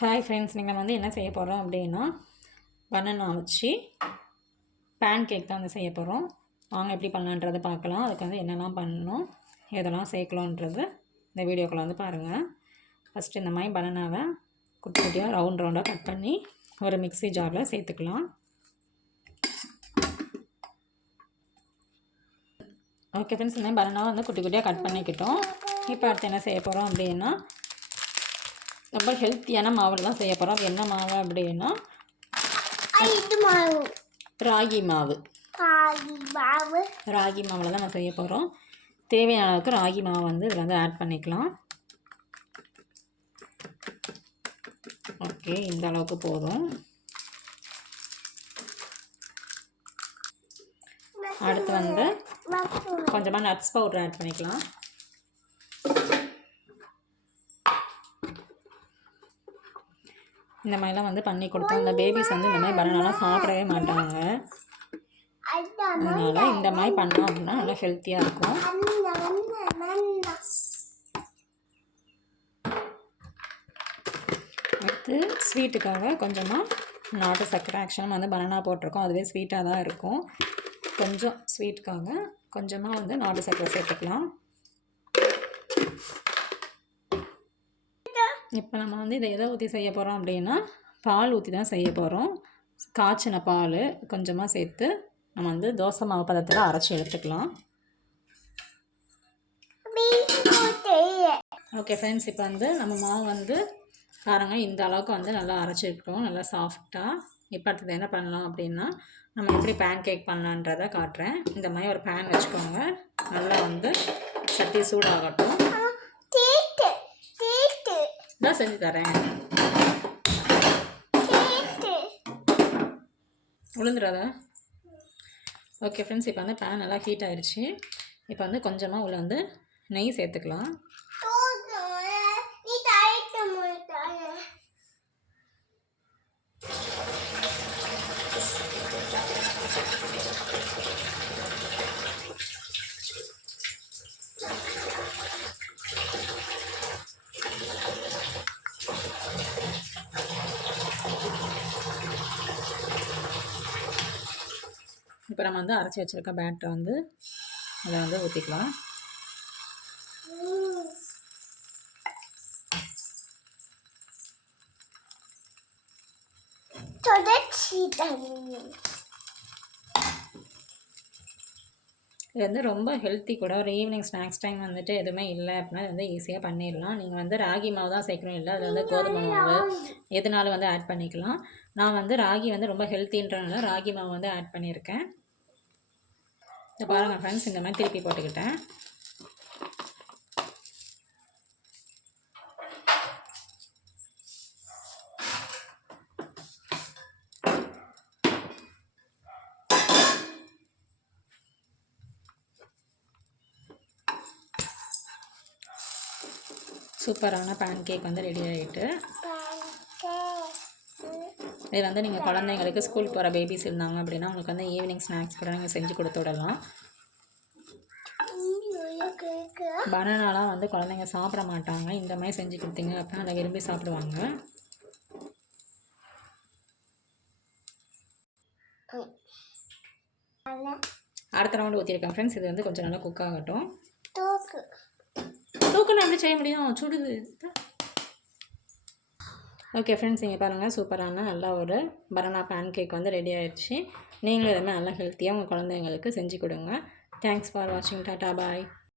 Hi friends, நீங்கள் வந்து என்ன செய்ய போகிறோம் அப்படின்னா பனானா வச்சு பேன் கேக் தான் வந்து செய்ய போகிறோம். வாங்க எப்படி பண்ணலான்றதை பார்க்கலாம். அதுக்கு வந்து என்னெல்லாம் பண்ணணும், எதெல்லாம் சேர்க்கலான்றது இந்த வீடியோக்குள்ள வந்து பாருங்கள். ஃபஸ்ட்டு இந்த மாதிரி பனானாவை குட்டி குட்டியாக ரவுண்டாக கட் பண்ணி ஒரு மிக்ஸி ஜாரில் சேர்த்துக்கலாம். ஓகே ஃப்ரெண்ட்ஸ், இந்த மாதிரி பனானாவை வந்து குட்டி குட்டியாக கட் பண்ணிக்கிட்டோம். இப்போ அடுத்து என்ன செய்ய போகிறோம் அப்படின்னா ரொம்ப ஹெல்த்தியான மாவில் தான் செய்ய போகிறோம். என்ன மாவு அப்படின்னா ராகி மாவு. ராகி மாவில் தான் நான் செய்ய போகிறோம். தேவையான அளவுக்கு ராகி மாவு வந்து இதில் வந்து ஆட் பண்ணிக்கலாம். ஓகே, இந்த அளவுக்கு போதும். அடுத்து வந்து கொஞ்சமாக நட்ஸ் பவுடர் ஆட் பண்ணிக்கலாம். இந்த மாதிரிலாம் வந்து பண்ணி கொடுத்தோம். இந்த பேபிஸ் வந்து இந்த மாதிரி பனானாலாம் சாப்பிடவே மாட்டாங்க. அதனால் இந்த மாதிரி பண்ணோம் அப்படின்னா நல்லா ஹெல்த்தியாக இருக்கும். அடுத்து ஸ்வீட்டுக்காக கொஞ்சமாக நாட்டு சர்க்கரை, ஆக்சுவலாக வந்து பனானா போட்டிருக்கோம், அதுவே ஸ்வீட்டாக தான் இருக்கும். கொஞ்சம் ஸ்வீட்டுக்காக கொஞ்சமாக வந்து நாட்டு சர்க்கரை சேர்த்துக்கலாம். இப்போ நம்ம வந்து இதை எதை ஊற்றி செய்ய போகிறோம் அப்படின்னா பால் ஊற்றி தான் செய்ய போகிறோம். காய்ச்சின பால் கொஞ்சமாக சேர்த்து நம்ம வந்து தோசை மாவு பதத்தில் அரைச்சி எடுத்துக்கலாம். ஓகே ஃப்ரெண்ட்ஸ், இப்போ வந்து நம்ம மாவு வந்து பாருங்கள் இந்த அளவுக்கு வந்து நல்லா அரைச்சிருக்கோம், நல்லா சாஃப்டாக. இப்போ அடுத்தது என்ன பண்ணலாம் அப்படின்னா நம்ம எப்படி பேன் கேக் பண்ணலான்றதை காட்டுறேன். இந்த மாதிரி ஒரு பேன் வச்சுக்கோங்க. நல்லா வந்து சட்டி சூடாகட்டும். தான் செஞ்சு தரேன், உளுந்துடாதா. ஓகே ஃப்ரெண்ட்ஸ், இப்போ வந்து பேன் நல்லா ஹீட் ஆகிடுச்சு. இப்போ வந்து கொஞ்சமாக உள்ள வந்து நெய் சேர்த்துக்கலாம். இப்போ நம்ம வந்து அரைச்சி வச்சுருக்க பேட்டரை வந்து அதை வந்து ஊற்றிக்கலாம். இது வந்து ரொம்ப ஹெல்த்தி கூட. ஒரு ஈவினிங் ஸ்நாக்ஸ் டைம் வந்துட்டு எதுவுமே இல்லை அப்படின்னா இது வந்து ஈஸியாக பண்ணிடலாம். நீங்கள் வந்து ராகி மாவு தான் சேர்க்கணும், இல்லை அதில் வந்து கோதுமை மாவு எதுனாலும் வந்து ஆட் பண்ணிக்கலாம். நான் வந்து ராகி வந்து ரொம்ப ஹெல்த்தின்றனால ராகி மாவு வந்து ஆட் பண்ணியிருக்கேன். இதை பாருங்கள் ஃப்ரெண்ட்ஸ், இந்த மாதிரி திருப்பி போட்டுக்கிட்டேன். சூப்பரான பேன் கேக் வந்து ரெடி ஆகிட்டு. இது வந்து நீங்கள் குழந்தைங்களுக்கு ஸ்கூல் போகிற பேபிஸ் இருந்தாங்க அப்படின்னா உங்களுக்கு வந்து ஈவினிங் ஸ்நாக்ஸ் கூட நீங்கள் செஞ்சு கொடுத்து விடலாம். பனானாலாம் வந்து குழந்தைங்க சாப்பிட மாட்டாங்க. இந்த மாதிரி செஞ்சு கொடுத்தீங்க அப்படின்னா அதை விரும்பி சாப்பிடுவாங்க. அடுத்த ரவுண்டு ஊற்றிருக்கேன் ஃப்ரெண்ட்ஸ். இது வந்து கொஞ்சம் நல்லா குக் ஆகட்டும். தூக்குன்னு அப்படி செய்ய முடியும், சுடுது. ஓகே ஃப்ரெண்ட்ஸ், இங்கே பாருங்கள் சூப்பரான நல்லா ஒரு பனானா பேன் கேக் வந்து ரெடி ஆகிடுச்சு. நீங்களும் எதுவுமே நல்லா ஹெல்த்தியாக உங்கள் குழந்தைங்களுக்கு செஞ்சு கொடுங்க. தேங்க்ஸ் ஃபார் வாட்சிங். டாட்டா பாய்.